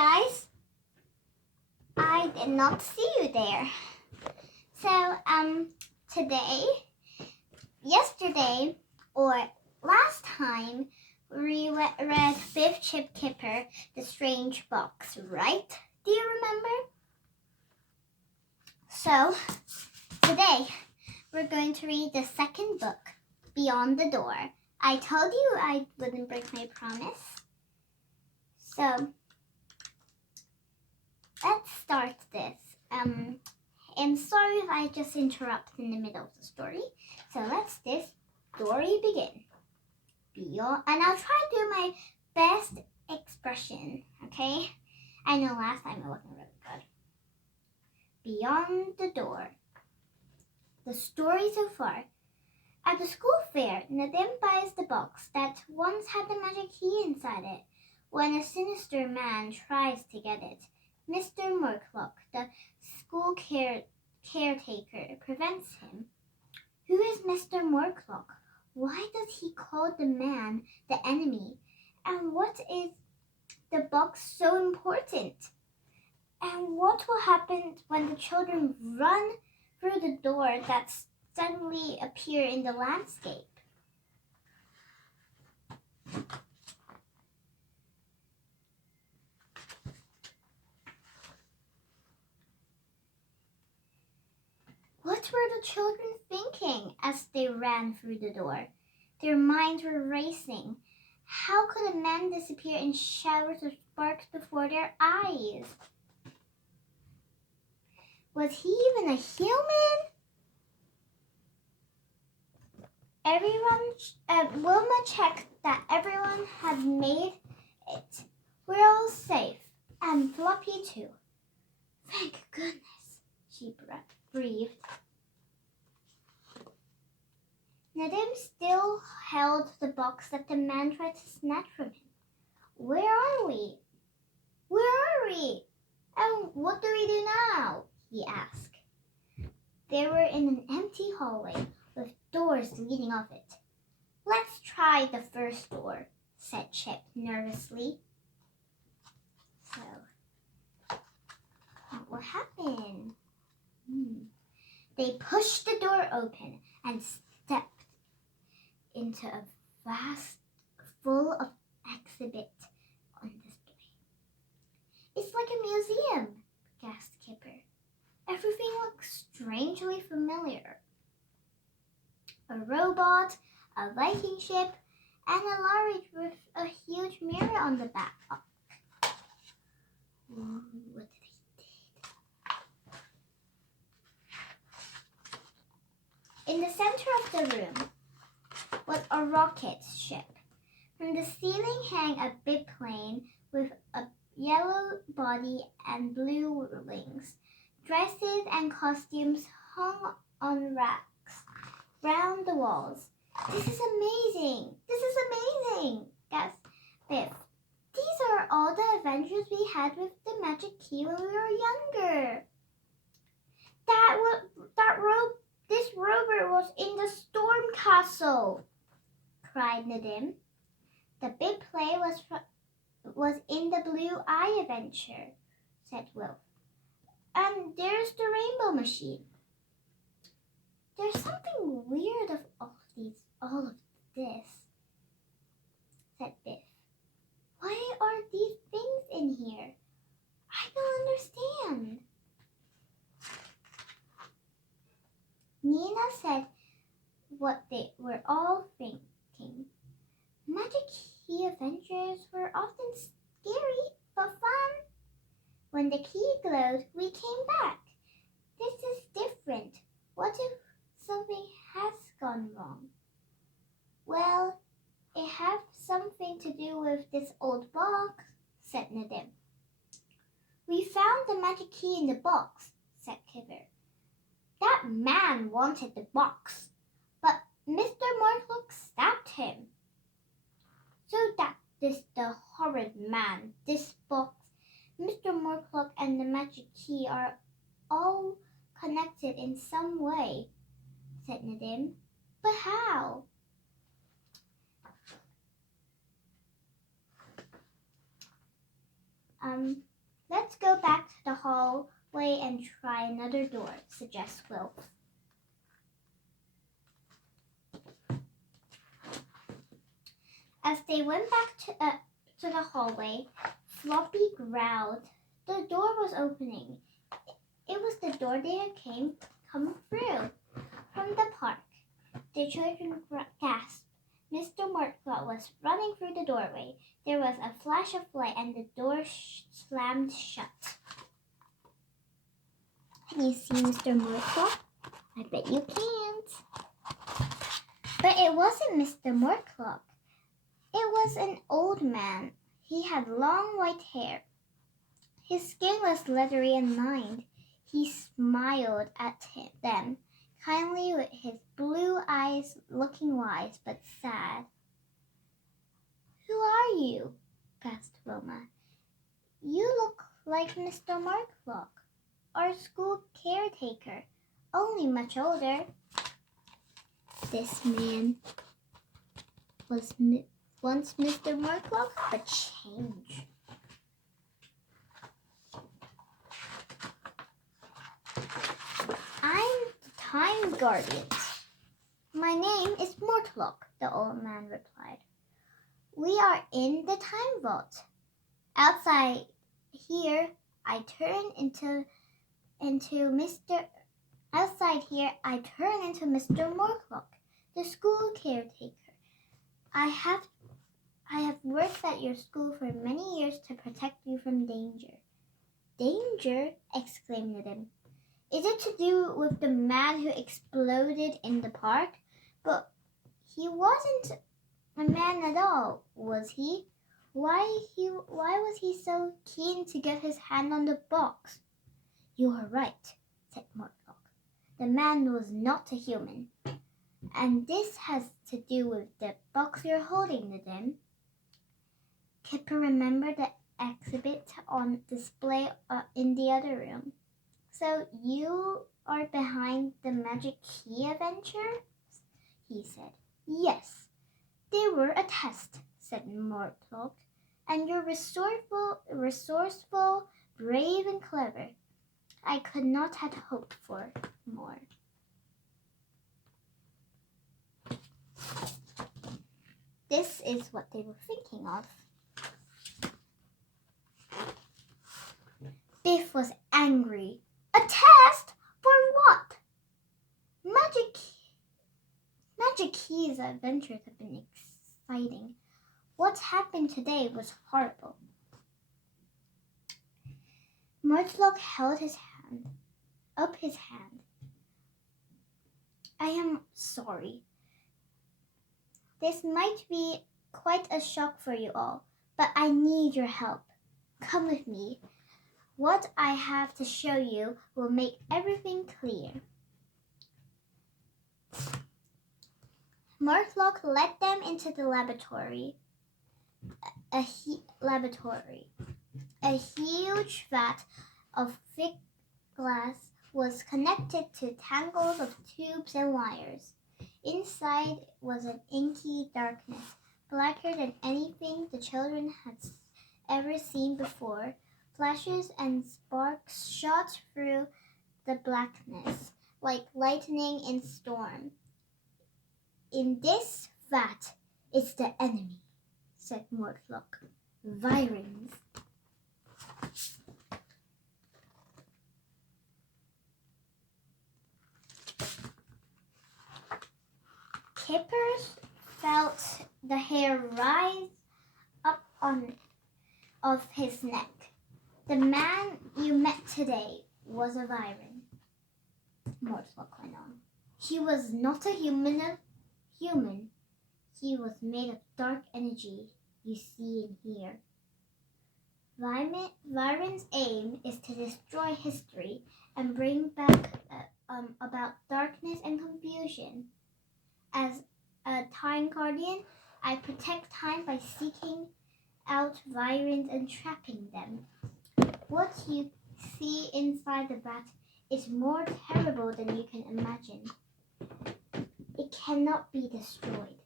guys. I did not see you there. So, yesterday, or last time, we read Biff Chip Kipper, The Strange Box, right? Do you remember? So, today, we're going to read the second book, Beyond the Door. I told you I wouldn't break my promise. So, let's start this. I'm sorry if I just interrupt in the middle of the story. So let's this story begin. Beyond, and I'll try to do my best expression, okay? I know last time it wasn't really good. Beyond the Door. The story so far. At the school fair, Nadim buys the box that once had the magic key inside it. When a sinister man tries to get it, Mr. Murklock, the school caretaker, prevents him. Who is Mr. Murklock? Why does he call the man the enemy? And what is the box so important? And what will happen when the children run through the door that suddenly appear in the landscape? What were the children thinking as they ran through the door? Their minds were racing. How could a man disappear in showers of sparks before their eyes? Was he even a human? Wilma checked that everyone had made it. We're all safe, and Floppy too. Thank goodness, she breathed. Nadim still held the box that the man tried to snatch from him. Where are we? Where are we? And what do we do now? He asked. They were in an empty hallway with doors leading off it. Let's try the first door, said Chip nervously. So, what will happen? They pushed the door open and stepped into a vast, full of exhibits on display. It's like a museum, gasped Kipper. Everything looks strangely familiar. A robot, a Viking ship, and a lorry with a huge mirror on the back. Ooh, what did I did? In the center of the room was a rocket ship. From the ceiling hung a big plane with a yellow body and blue wings. Dresses and costumes hung on racks round the walls. This is amazing! This is amazing! Gasped Biff. These are all the adventures we had with the magic key when we were younger. This rover was in the storm castle, cried Nadim. The big plane was in the Blue Eye adventure, said Wilf. And there's the rainbow machine. There's something weird of all of this, said Biff. Why are these things in here? I don't understand. Nina said what they were all thinking. Magic key adventures were often scary but fun. When the key glowed, we came back. This is different. What if something has gone wrong? Well, it has something to do with this old box, said Nadim. We found the magic key in the box, said Kipper. That man wanted the box, but Mr. Murklock stabbed him. So that is the horrid man, this box, Mr. Murklock and the magic key are all connected in some way, said Nadim. But how? Let's go back to the hallway and try another door, suggests Will. As they went back to the hallway, Floppy growled. The door was opening. It was the door they had come through from the park. The children gasped. Mr. Mortlock was running through the doorway. There was a flash of light and the door slammed shut. Can you see Mr. Mortlock? I bet you can't. But it wasn't Mr. Mortlock. It was an old man. He had long white hair. His skin was leathery and lined. He smiled at them kindly with his blue eyes looking wise but sad. Who are you? Gasped Wilma. You look like Mr. Mortlock, our school caretaker, only much older. This man was once Mr. Mortlock, but changed. I'm the Time Guardian. My name is Mortlock, the old man replied. We are in the Time Vault. Outside here, I turn into Mr. Mortlock, the school caretaker. I have worked at your school for many years to protect you from danger. Danger? Exclaimed Nedim. Is it to do with the man who exploded in the park? But he wasn't a man at all, was he? Why was he so keen to get his hand on the box? You are right, said Mortlock. The man was not a human. And this has to do with the box you're holding, Nedim. Kipper remembered the exhibit on display in the other room. So you are behind the Magic Key adventure? He said. Yes, they were a test, said Mortlock. And you're resourceful, brave, and clever. I could not have hoped for more. This is what they were thinking of. Biff was angry. A test? For what? Magic Key's adventures have been exciting. What happened today was horrible. Mortlock held his hand. I am sorry. This might be quite a shock for you all, but I need your help. Come with me. What I have to show you will make everything clear. Mortlock led them into the laboratory. A huge vat of thick glass was connected to tangles of tubes and wires. Inside was an inky darkness, blacker than anything the children had ever seen before. Flashes and sparks shot through the blackness like lightning in storm. In this vat is the enemy, said Mortlock. Virens. Kipper felt the hair rise up of his neck. The man you met today was a Viren, Mortlock went on. He was not a human. He was made of dark energy you see and hear. Viren's aim is to destroy history and bring back about darkness and confusion. As a Time Guardian, I protect time by seeking out Virens and trapping them. What you see inside the vat is more terrible than you can imagine. It cannot be destroyed.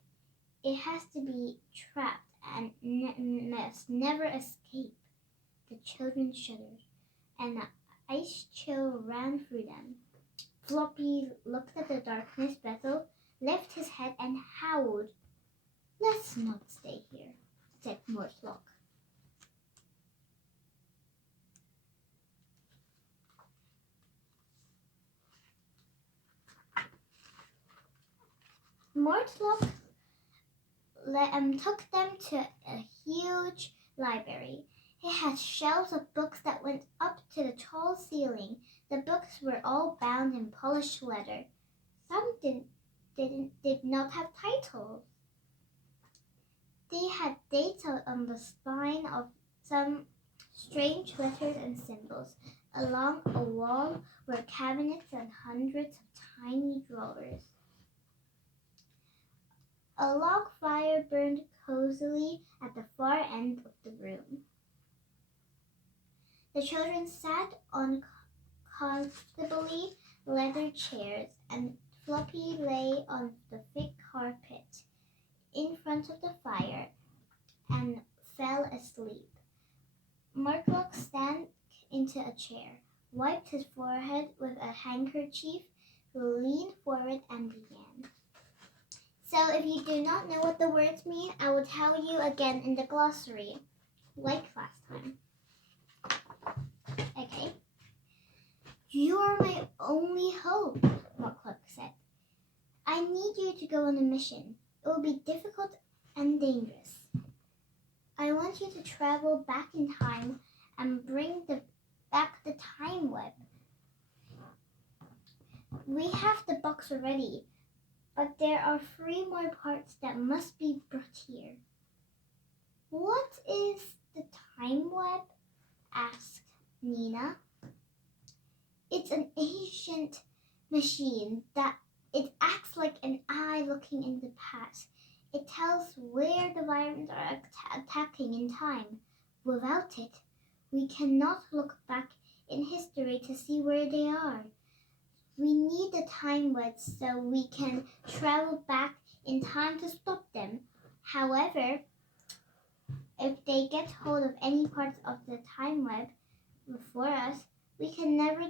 It has to be trapped and must never escape. The children shuddered. and an ice chill ran through them. Floppy looked at the darkness bezel, lifted his head, and howled. "Let's not stay here," said Mortlock. Mortlock took them to a huge library. It had shelves of books that went up to the tall ceiling. The books were all bound in polished leather. Some did not have titles. They had dates on the spine of some strange letters and symbols. Along a wall were cabinets and hundreds of tiny drawers. A log fire burned cozily at the far end of the room. The children sat on comfortably leather chairs, and Floppy lay on the thick carpet in front of the fire and fell asleep. Mortlock sank into a chair, wiped his forehead with a handkerchief, leaned forward, and began. So if you do not know what the words mean, I will tell you again in the glossary, like last time. Okay. "You are my only hope," Mortlock said. "I need you to go on a mission. It will be difficult and dangerous. I want you to travel back in time and bring back the time web. We have the box already, but there are 3 more parts that must be brought here." "What is the time web?" asked Nina. "It's an ancient machine that it acts like an eye looking in the past. It tells where the Vyrants are attacking in time. Without it, we cannot look back in history to see where they are. We need the time web so we can travel back in time to stop them. However, if they get hold of any parts of the time web before us, we can never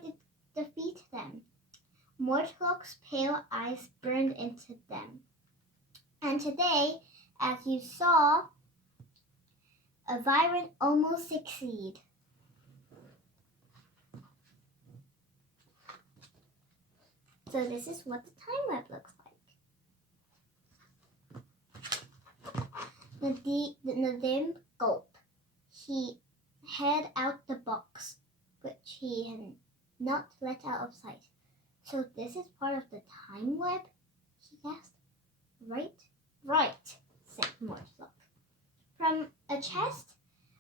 defeat them." Mortlock's pale eyes burned into them. "And today, as you saw, a Vyrant almost succeeded." So this is what the time web looks like. Nadim gulped. He held out the box, which he had not let out of sight. "So this is part of the time web?" he asked. Right, said Mortlock. From a chest,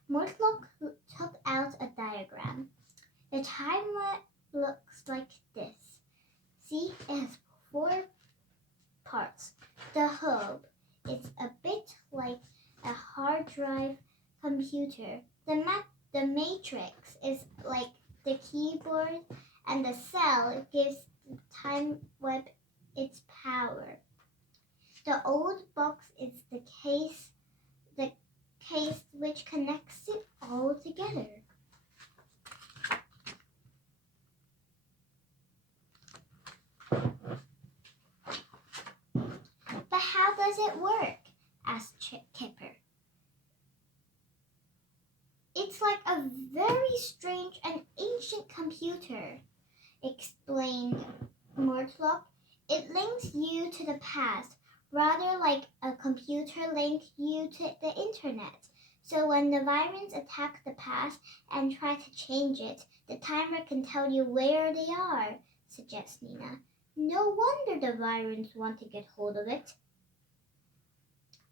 Mortlock took out a diagram. "The time web looks like this. See, it has 4 parts. The hub is a bit like a hard drive computer. The matrix is like the keyboard, and the cell gives the time web its power. The old box is the case which connects it all together." "But how does it work?" asked Kipper. "It's like a very strange and ancient computer," explained Mortlock. "It links you to the past, rather like a computer links you to the internet. So when the Vyrants attack the past and try to change it, the timer can tell you where they are," suggests Nina. "No wonder the Vyrants want to get hold of it."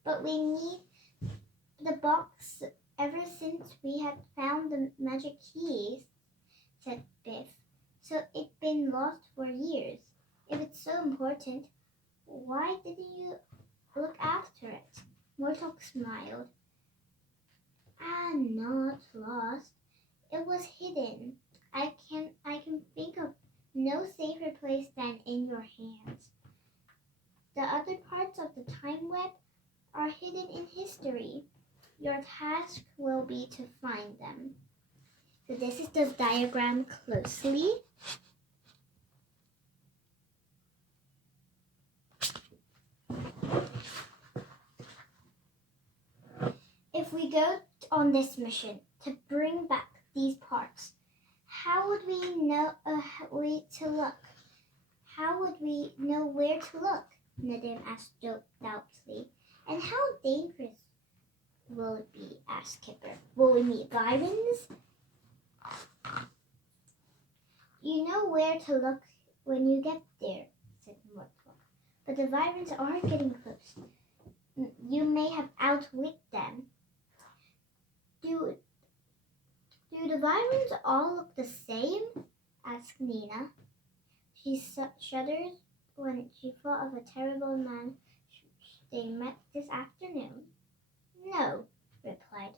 "But we need the box ever since we had found the magic keys," said Biff. "So it's been lost for years. If it's so important, why didn't you look after it?" Mortlock smiled. "Not lost. It was hidden. I can think of no safer place than in your hands. The other parts of the time web are hidden in history. Your task will be to find them." So this is the diagram closely. If we go on this mission to bring back these parts, how would we know where to look? How would we know where to look? Nadim asked doubtfully. And how dangerous will it be? Asked Kipper. Will we meet Vyrens? You know where to look when you get there, said Mortlock. But the Vyrens are getting close. You may have outwit them. Do the Vyrens all look the same? Asked Nina. She shuddered when she thought of a terrible man they met this afternoon. No, replied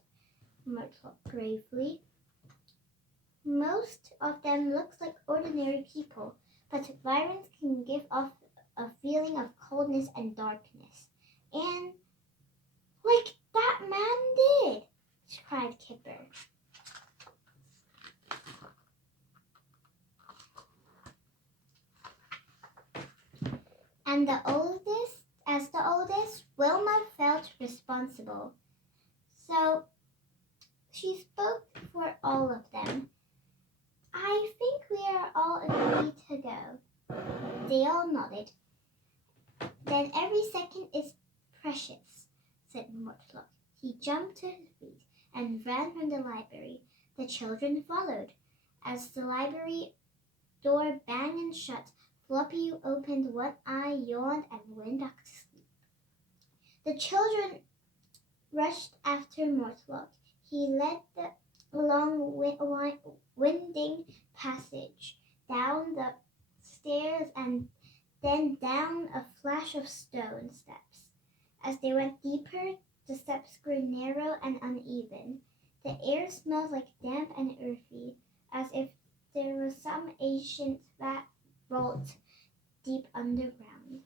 Murtlock gravely. Most of them look like ordinary people, but Vyrens can give off a feeling of coldness and darkness. And like that man did, cried Kipper. And as the oldest, Wilma felt responsible. So she spoke for all of them. I think we are all agreed to go. They all nodded. Then every second is precious, said Mortlock. He jumped to his feet and ran from the library. The children followed. As the library door banged and shut, Floppy opened one eye, yawned, and went back to sleep. The children rushed after Mortlock. He led them along a winding passage, down the stairs, and then down a flash of stone steps. As they went deeper, the steps grew narrow and uneven. The air smelled like damp and earthy, as if there was some ancient vault deep underground.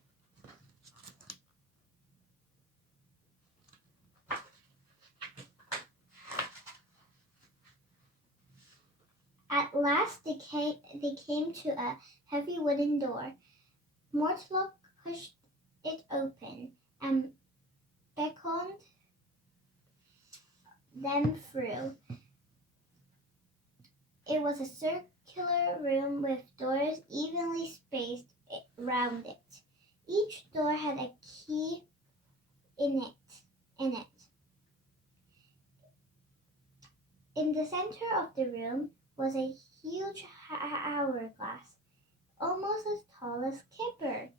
At last they came to a heavy wooden door. Mortlock pushed it open and beckoned them through. It was a circular room with doors evenly spaced round it. Each door had a key in it. In the center of the room was a huge hourglass, almost as tall as Kipper.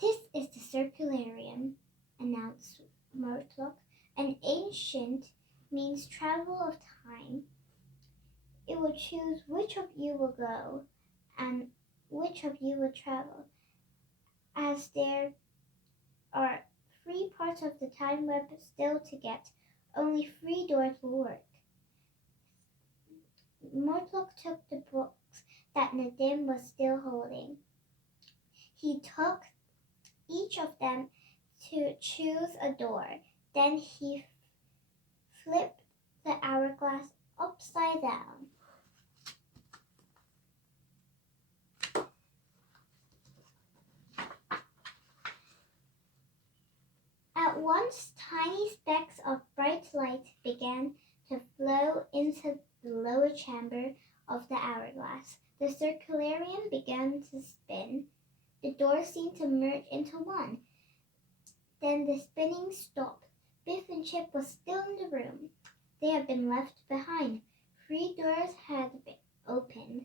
This is the Circularium, announced Mortlock. An ancient means travel of time. It will choose which of you will go and which of you will travel. As there are 3 parts of the time web still to get, only 3 doors will work. Mortlock took the books that Nadim was still holding. He took each of them to choose a door. Then he flipped the hourglass upside down. At once, tiny specks of bright light began to flow into the lower chamber of the hourglass. The Circularium began to spin. The doors seemed to merge into one. Then the spinning stopped. Biff and Chip were still in the room. They had been left behind. 3 doors had been opened.